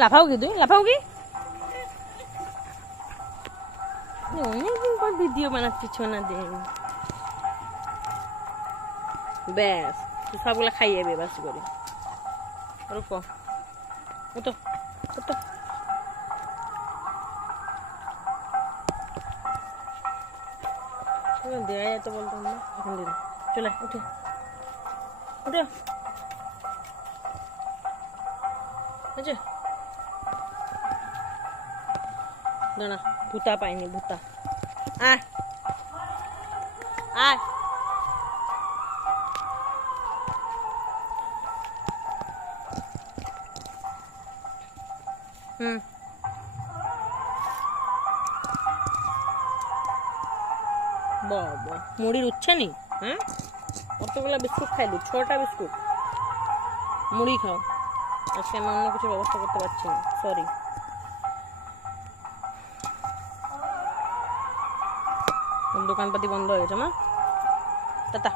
লাফাওগি তুই লাফাওগি অনেকদিন পর ভিডিও বানাচ্ছি ছোনা দে ব্যাস তুই সবগুলো খাইয়ে দে বাস করে রুকো ওতো ওতো দেয়া যেত বলতাম না এখন দিন চলে উঠে উঠে আচ্ছা দাঁড়া ভূতা পাইনি ভূতা আয় আয় বাবা মুড়ির উচ্ছে নি হ্যাঁ কতগুলা বিস্কুট খাইলি 6টা বিস্কুট মুড়ি খাও আজকে আমি অন্য কিছু ব্যবস্থা করতে পারছি না সরি দোকানপাতি বন্ধ হয়ে গেছে মা টাটা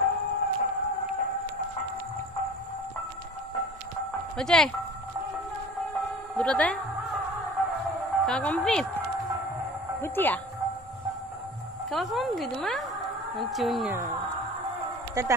হয়েছে দুটোতে খাওয়া কমপ্লিট বুঝিয়া খাওয়া কমপ্লিট মা চুন টাটা